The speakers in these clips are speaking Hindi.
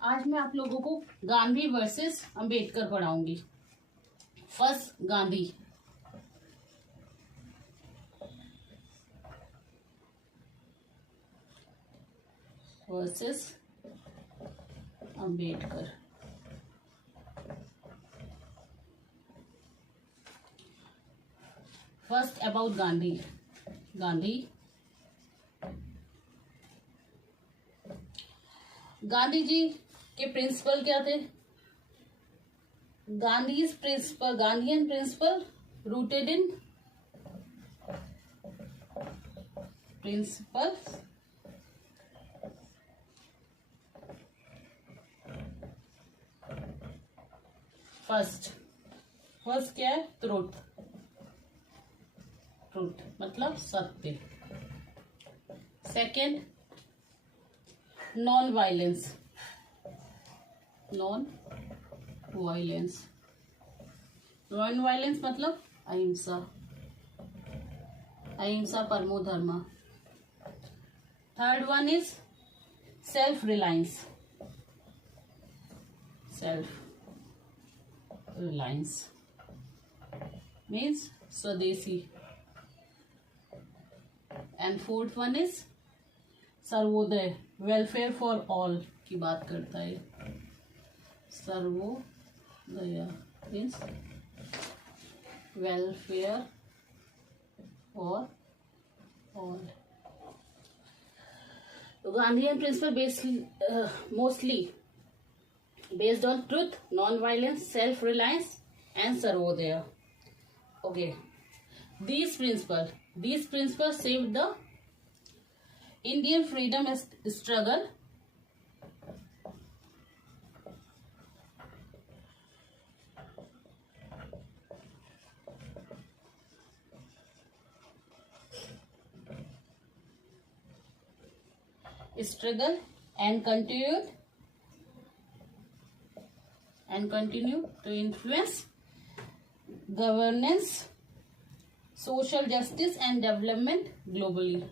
आज मैं आप लोगों को गांधी वर्सेस अंबेडकर पढ़ाऊंगी। First Gandhi. Versus Ambedkar. First about Gandhi. Gandhi ji के प्रिंसिपल क्या थे? Gandhian principle rooted in principle first क्या है? ट्रुथ मतलब सत्य। सेकंड नॉन वायलेंस मतलब अहिंसा परमो धर्म। Third one is self reliance means swadeshi. And fourth one is Sarvodaya, welfare for all की बात करता है। Sarvodaya means welfare for all. Gandhian principle mostly based on truth, non-violence, self-reliance and sarvodaya. Okay, these principles saved the Indian freedom struggle and continue to influence governance, social justice and development globally.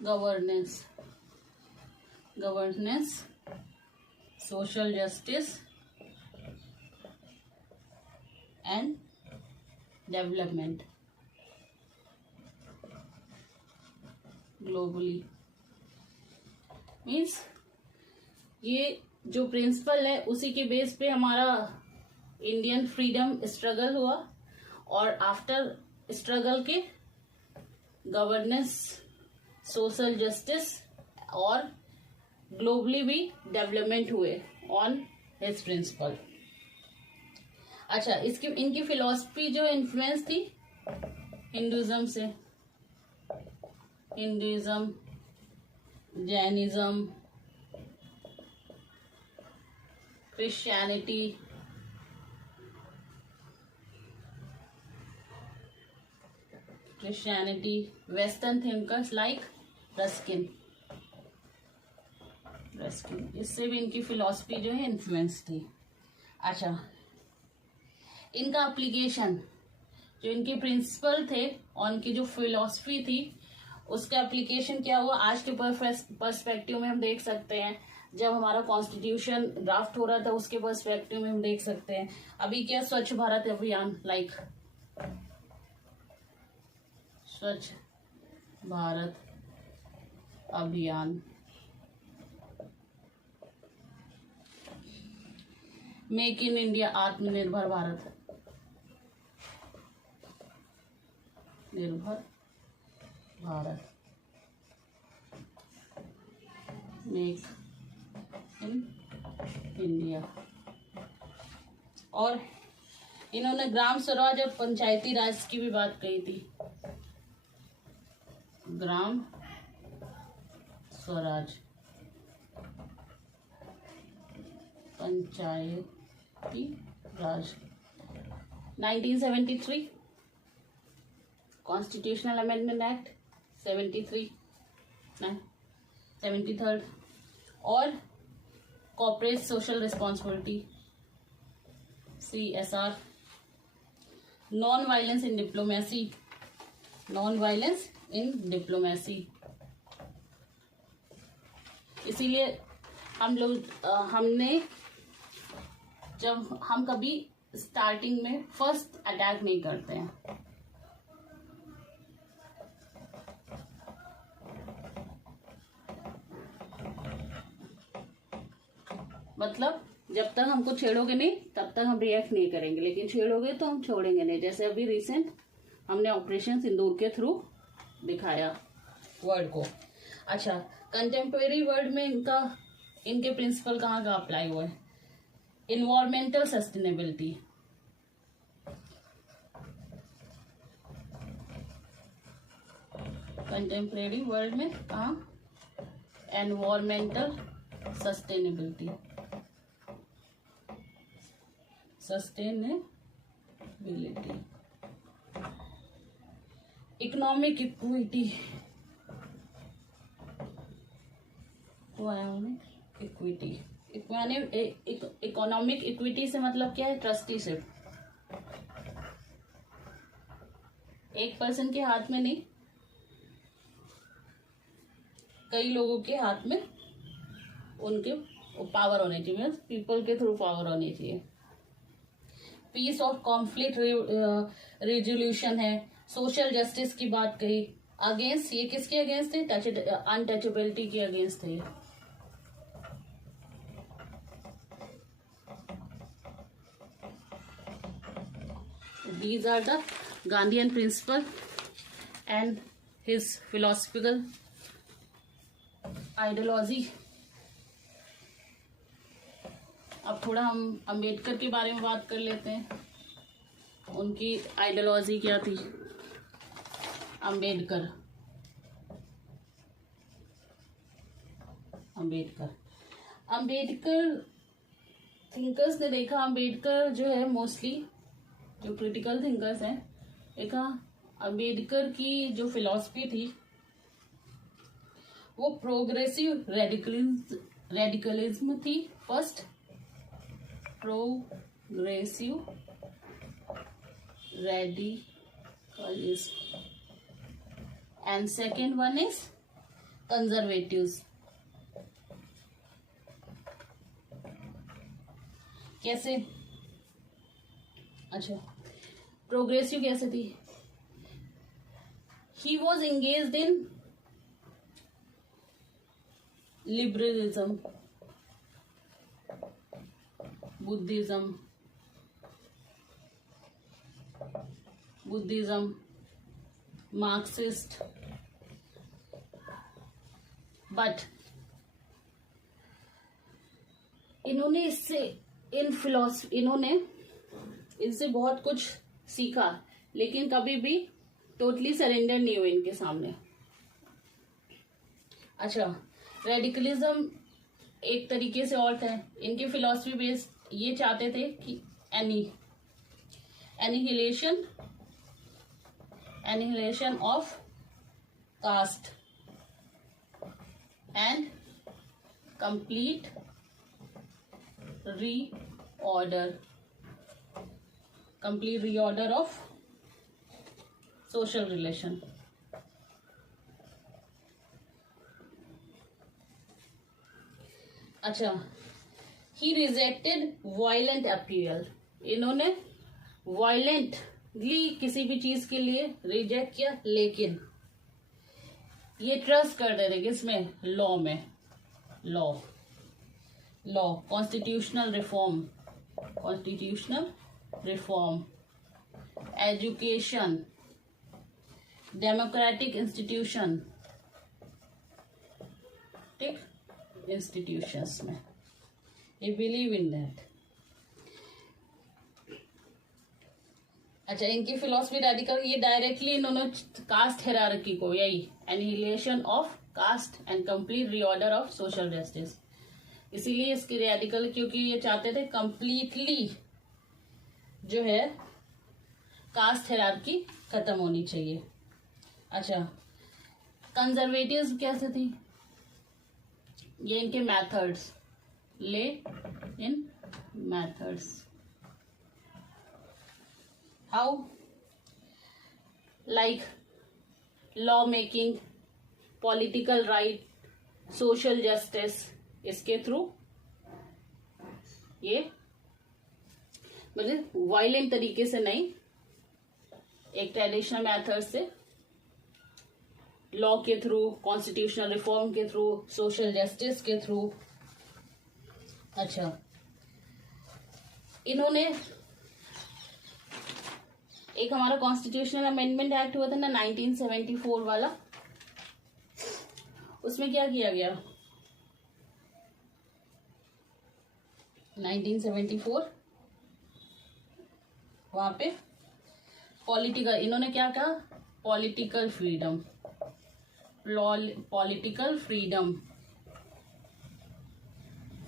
Governance, social justice and development globally. Means ये जो प्रिंसिपल है उसी के बेस पे हमारा इंडियन फ्रीडम स्ट्रगल हुआ और आफ्टर स्ट्रगल के गवर्नेंस, सोशल जस्टिस और ग्लोबली भी डेवलपमेंट हुए ऑन हिज प्रिंसिपल। अच्छा, इनकी फिलॉसफी जो इन्फ्लुएंस थी हिंदुइज्म से, Hinduism, Jainism, Christianity, western thinkers like Ruskin, इससे भी इनकी फिलॉसफी जो है इन्फ्लुएंस थी। अच्छा, इनका एप्लीकेशन, जो इनके प्रिंसिपल थे और इनकी जो फिलॉसफी थी उसका एप्लीकेशन क्या हुआ आज के पर्सपेक्टिव में हम देख सकते हैं। जब हमारा कॉन्स्टिट्यूशन ड्राफ्ट हो रहा था उसके पर्सपेक्टिव में हम देख सकते हैं। अभी क्या स्वच्छ भारत अभियान, स्वच्छ भारत अभियान, मेक इन इंडिया, आत्मनिर्भर भारत, मेक इन इंडिया। और इन्होंने ग्राम स्वराज और पंचायती राज की भी बात कही थी। ग्राम स्वराज, पंचायती राज। 1973 कॉन्स्टिट्यूशनल अमेंडमेंट एक्ट 73 और corporate social responsibility CSR non violence in diplomacy, non violence in diplomacy. इसीलिए हमने जब हम कभी स्टार्टिंग में फर्स्ट अटैक नहीं करते हैं, मतलब जब तक हमको छेड़ोगे नहीं तब तक हम रिएक्ट नहीं करेंगे, लेकिन छेड़ोगे तो हम छोड़ेंगे नहीं। जैसे अभी रिसेंट हमने ऑपरेशन सिंदूर के थ्रू दिखाया वर्ड को। अच्छा, कंटेम्प्रेरी वर्ल्ड में इनके प्रिंसिपल कहाँ का अप्लाई हुआ है? इन्वायरमेंटल सस्टेनेबिलिटी, कंटेम्प्रेरी वर्ल्ड में कहाँ? Environmental sustainability, sustainability, economic equity, equity, economic equity से मतलब क्या है? ट्रस्टीशिप। एक पर्सन के हाथ में नहीं, कई लोगों के हाथ में उनके पावर होने चाहिए, पीपल के थ्रू पावर होनी चाहिए। पीस और कॉन्फ्लिक्ट रेजोल्यूशन है, सोशल जस्टिस की बात कही। अगेंस्ट, ये किसके अगेंस्ट है? अनटचेबिलिटी के अगेंस्ट है। These are the Gandhian principle and his philosophical ideology। अब थोड़ा हम अंबेडकर के बारे में बात कर लेते हैं। उनकी आइडियोलॉजी क्या थी? अंबेडकर थिंकर्स ने देखा, अंबेडकर जो है मोस्टली जो क्रिटिकल थिंकर्स हैं, देखा अंबेडकर की जो फिलॉसफी थी वो प्रोग्रेसिव रेडिकलिज्म थी। First progressive radicalism and second one is conservatives. कैसे? अच्छा, प्रोग्रेसिव कैसे थी? He was engaged in liberalism, Buddhism, Marxist, but इन्होंने इससे बहुत कुछ सीखा, लेकिन कभी भी टोटली सरेंडर नहीं हुए इनके सामने। अच्छा, रेडिकलिज्म एक तरीके से और था। इनकी फिलॉसफी बेस्ड ये चाहते थे कि annihilation of caste and complete reorder of social relation. अच्छा, ही रिजेक्टेड वायलेंट अपील। इन्होंने वायलेंटली किसी भी चीज के लिए रिजेक्ट किया, लेकिन ये ट्रस्ट कर रहे थे किसमें? लॉ में। Law, constitutional reform, education, democratic institution, ठीक, इंस्टीट्यूशंस में ये बिलीव इन दैट। अच्छा, इनकी फिलॉसफी रेडिकल, ये डायरेक्टली इन्होंने कास्ट हायरार्की को, यही annihilation of caste and complete reorder of social justice, इसीलिए इसकी रेडिकल, क्योंकि ये चाहते थे कंप्लीटली जो है कास्ट हायरार्की खत्म होनी चाहिए। अच्छा, कंजर्वेटिव्स कैसे थी? ये इनके methods, how, like law making, political right, social justice, इसके थ्रू ये मतलब वायलेंट तरीके से नहीं, एक ट्रेडिशनल मेथड से, लॉ के थ्रू, कॉन्स्टिट्यूशनल रिफॉर्म के थ्रू, सोशल जस्टिस के थ्रू। अच्छा, इन्होंने एक हमारा कॉन्स्टिट्यूशनल अमेंडमेंट एक्ट हुआ था ना 1974 वाला, उसमें क्या किया गया 1974, वहां पे पॉलिटिकल, इन्होंने क्या कहा, political freedom, political freedom,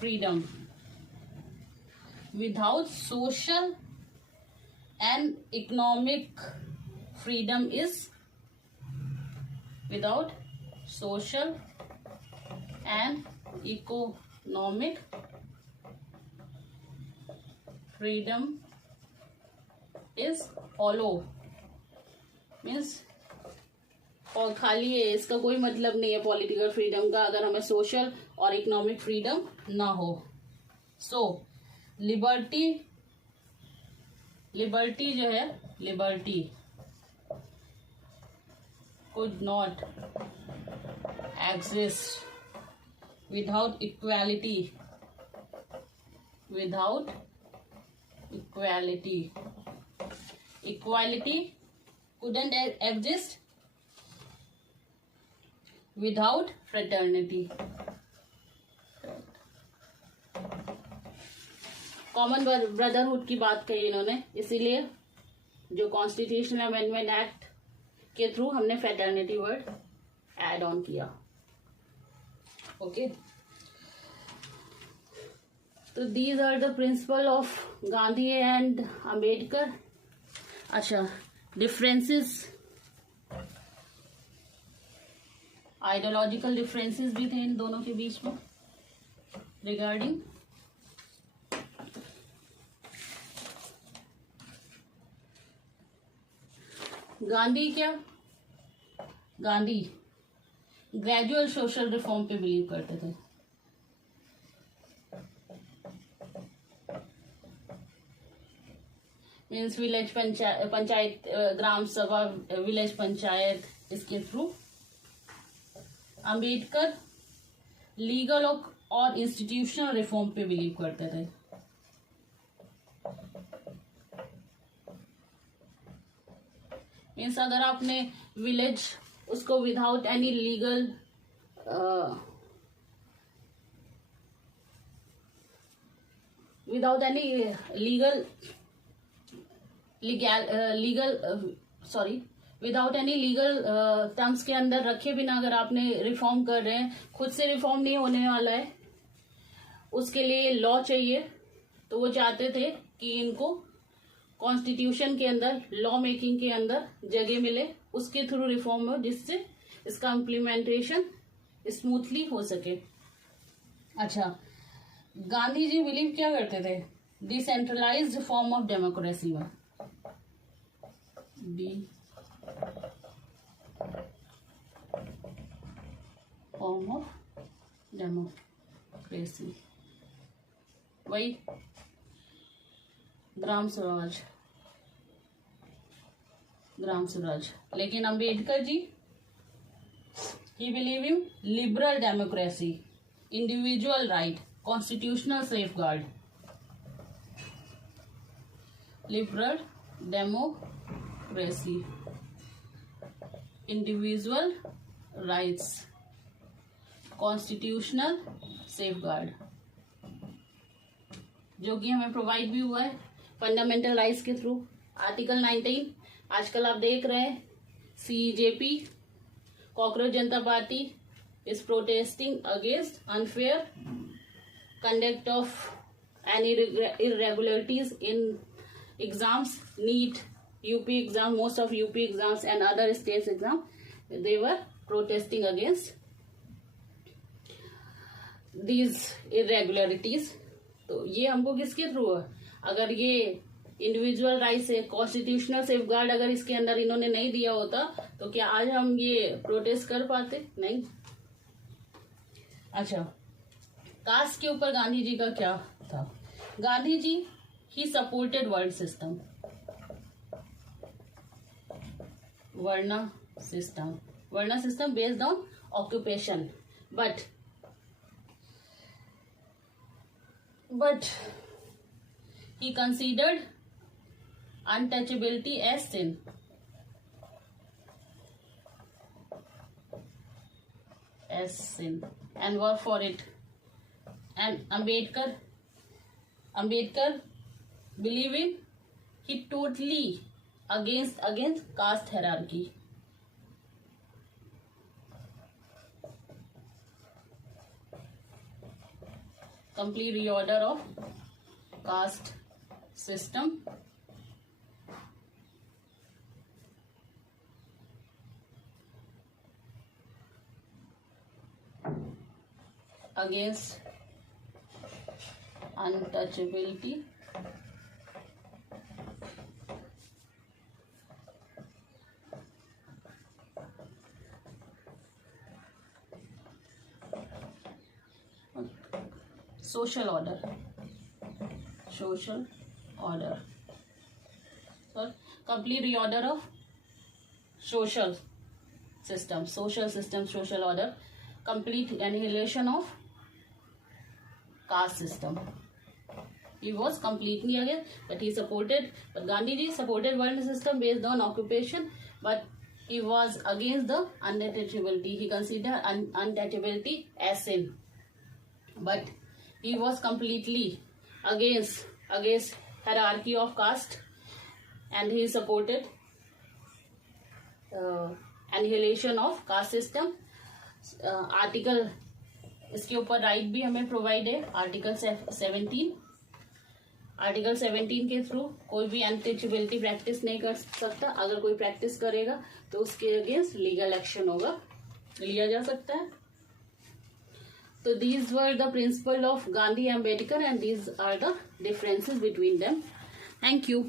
freedom without social and economic freedom is, without social and economic freedom is hollow, means और खाली है, इसका कोई मतलब नहीं है पॉलिटिकल फ्रीडम का अगर हमें सोशल और इकोनॉमिक फ्रीडम ना हो। सो लिबर्टी, लिबर्टी जो है, liberty could not exist without equality, without equality, equality couldn't exist without fraternity, common brotherhood की बात कही इन्होंने, इसीलिए जो कॉन्स्टिट्यूशनल अमेंडमेंट एक्ट के थ्रू हमने फ्रेटर्निटी वर्ड ऐड ऑन किया। ओके, तो these are the principle of Gandhi and Ambedkar. अच्छा, डिफरेंसेस, आइडियोलॉजिकल डिफरेंसेस भी थे इन दोनों के बीच में रिगार्डिंग, गांधी क्या, गांधी ग्रेजुअल सोशल रिफॉर्म पे बिलीव करते थे, मीन्स विलेज पंचायत, ग्राम सभा, विलेज पंचायत, इसके थ्रू। अंबेडकर लीगल और इंस्टीट्यूशनल रिफॉर्म पे बिलीव करते थे। मीन्स अगर आपने विलेज उसको without any legal without any without any legal terms के अंदर रखे बिना अगर आपने रिफॉर्म कर रहे हैं, खुद से रिफॉर्म नहीं होने वाला है, उसके लिए लॉ चाहिए, तो वो चाहते थे कि इनको कॉन्स्टिट्यूशन के अंदर, लॉ मेकिंग के अंदर जगह मिले, उसके थ्रू रिफॉर्म हो जिससे इसका इम्प्लीमेंटेशन स्मूथली हो सके। अच्छा, गांधी जी बिलीव क्या करते थे, डिसेंट्रलाइज्ड फॉर्म ऑफ डेमोक्रेसी में, फॉर्म ऑफ डेमोक्रेसी, वही ग्राम स्वराज, ग्राम स्वराज। लेकिन Ambedkar ji, he believe in liberal democracy, individual right, constitutional safeguard, liberal democracy, individual rights, constitutional safeguard, जो कि हमें प्रोवाइड भी हुआ है फंडामेंटल राइट्स के थ्रू, आर्टिकल 19। आजकल आप देख रहे हैं CJP, Cockroach Janta Party is protesting against unfair conduct of any irregularities in exams, NEET, UP exam, most of UP exams and other states exam, they were protesting against these irregularities। तो ये हमको किसके थ्रू है, अगर ये इंडिविजुअल राइट्स है, कॉन्स्टिट्यूशनल सेफगार्ड अगर इसके अंदर इन्होंने नहीं दिया होता तो क्या आज हम ये प्रोटेस्ट कर पाते? नहीं। अच्छा, कास्ट के ऊपर गांधी जी का क्या था? Gandhi ji he supported world system, varna system based on occupation, but he considered untouchability as sin. And work for it. And Ambedkar believe in, he totally against caste hierarchy. Complete reorder of caste system. Against untouchability. Social order. So, complete reorder of social system, social order, complete annihilation of caste system. He was completely against, but Gandhi ji supported world system based on occupation, but he was against the untouchability. He considered untouchability as sin, but he was completely against hierarchy of caste, and he supported annihilation of caste system. Article इसके ऊपर राइट भी हमें प्रोवाइड है, आर्टिकल 17 के थ्रू कोई भी अनटचेबिलिटी प्रैक्टिस नहीं कर सकता। अगर कोई प्रैक्टिस करेगा तो उसके अगेंस्ट लीगल एक्शन लिया जा सकता है। So these were the principles of Gandhi, Ambedkar, and these are the differences between them. Thank you.